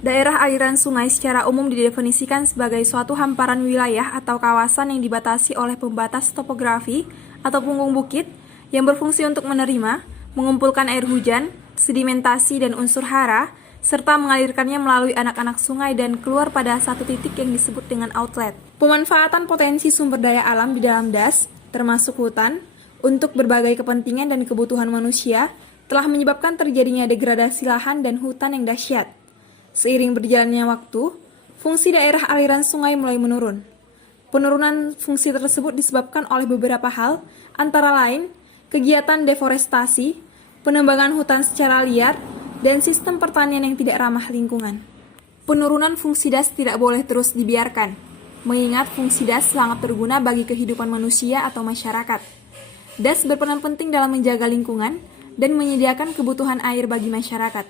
Daerah aliran sungai secara umum didefinisikan sebagai suatu hamparan wilayah atau kawasan yang dibatasi oleh pembatas topografi atau punggung bukit yang berfungsi untuk menerima, mengumpulkan air hujan, sedimentasi dan unsur hara, serta mengalirkannya melalui anak-anak sungai dan keluar pada satu titik yang disebut dengan outlet. Pemanfaatan potensi sumber daya alam di dalam das, termasuk hutan, untuk berbagai kepentingan dan kebutuhan manusia, telah menyebabkan terjadinya degradasi lahan dan hutan yang dahsyat. Seiring berjalannya waktu, fungsi daerah aliran sungai mulai menurun. Penurunan fungsi tersebut disebabkan oleh beberapa hal, antara lain kegiatan deforestasi, penebangan hutan secara liar, dan sistem pertanian yang tidak ramah lingkungan. Penurunan fungsi das tidak boleh terus dibiarkan, mengingat fungsi das sangat berguna bagi kehidupan manusia atau masyarakat. Das berperan penting dalam menjaga lingkungan dan menyediakan kebutuhan air bagi masyarakat.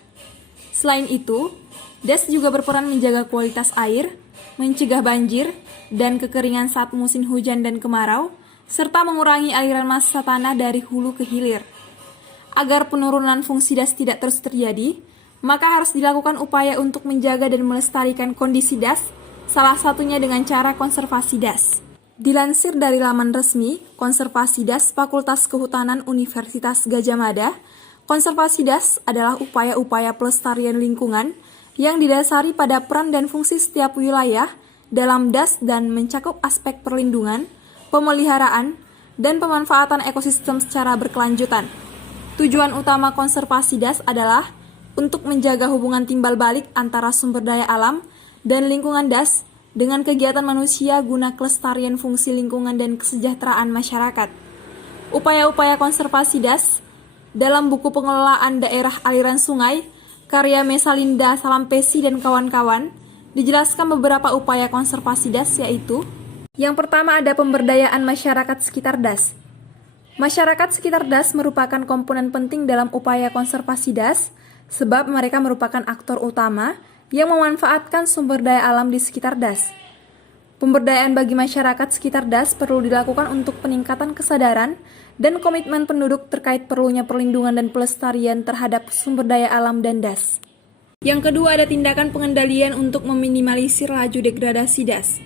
Selain itu, das juga berperan menjaga kualitas air, mencegah banjir dan kekeringan saat musim hujan dan kemarau, serta mengurangi aliran massa tanah dari hulu ke hilir. Agar penurunan fungsi das tidak terus terjadi, maka harus dilakukan upaya untuk menjaga dan melestarikan kondisi das, salah satunya dengan cara konservasi das. Dilansir dari laman resmi Konservasi Das Fakultas Kehutanan Universitas Gadjah Mada, konservasi das adalah upaya-upaya pelestarian lingkungan yang didasari pada peran dan fungsi setiap wilayah dalam das dan mencakup aspek perlindungan, pemeliharaan, dan pemanfaatan ekosistem secara berkelanjutan. Tujuan utama konservasi das adalah untuk menjaga hubungan timbal balik antara sumber daya alam dan lingkungan das dengan kegiatan manusia guna kelestarian fungsi lingkungan dan kesejahteraan masyarakat. Upaya-upaya konservasi das dalam buku pengelolaan daerah aliran sungai karya Mesalinda Salampesi dan kawan-kawan, dijelaskan beberapa upaya konservasi das, yaitu yang pertama ada pemberdayaan masyarakat sekitar das. Masyarakat sekitar das merupakan komponen penting dalam upaya konservasi das, sebab mereka merupakan aktor utama yang memanfaatkan sumber daya alam di sekitar das. Pemberdayaan bagi masyarakat sekitar das perlu dilakukan untuk peningkatan kesadaran dan komitmen penduduk terkait perlunya perlindungan dan pelestarian terhadap sumber daya alam dan das. Yang kedua ada tindakan pengendalian untuk meminimalisir laju degradasi das.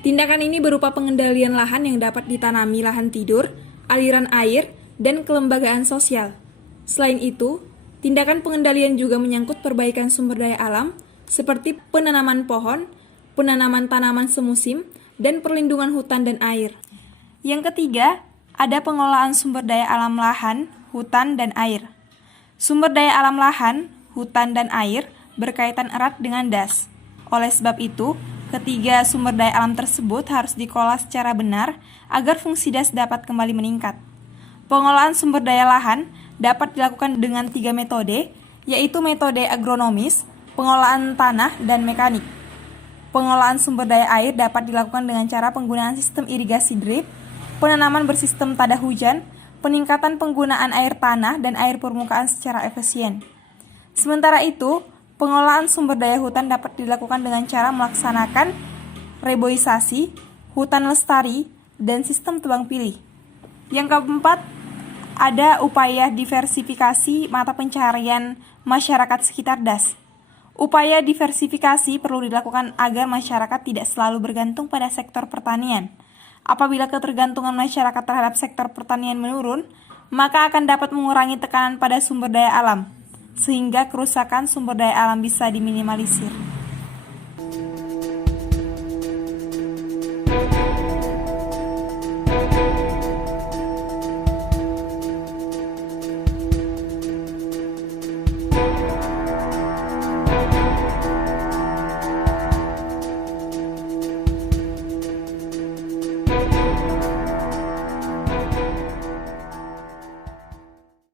Tindakan ini berupa pengendalian lahan yang dapat ditanami lahan tidur, aliran air, dan kelembagaan sosial. Selain itu, tindakan pengendalian juga menyangkut perbaikan sumber daya alam seperti penanaman pohon, penanaman tanaman semusim, dan perlindungan hutan dan air. Yang ketiga, ada pengelolaan sumber daya alam lahan, hutan, dan air. Sumber daya alam lahan, hutan, dan air berkaitan erat dengan das. Oleh sebab itu, ketiga sumber daya alam tersebut harus dikelola secara benar agar fungsi das dapat kembali meningkat. Pengelolaan sumber daya lahan dapat dilakukan dengan 3 metode, yaitu metode agronomis, pengelolaan tanah, dan mekanik. Pengelolaan sumber daya air dapat dilakukan dengan cara penggunaan sistem irigasi drip, penanaman bersistem tada hujan, peningkatan penggunaan air tanah dan air permukaan secara efisien. Sementara itu, pengelolaan sumber daya hutan dapat dilakukan dengan cara melaksanakan reboisasi, hutan lestari, dan sistem tebang pilih. Yang keempat, ada upaya diversifikasi mata pencaharian masyarakat sekitar das. Upaya diversifikasi perlu dilakukan agar masyarakat tidak selalu bergantung pada sektor pertanian. Apabila ketergantungan masyarakat terhadap sektor pertanian menurun, maka akan dapat mengurangi tekanan pada sumber daya alam, sehingga kerusakan sumber daya alam bisa diminimalisir.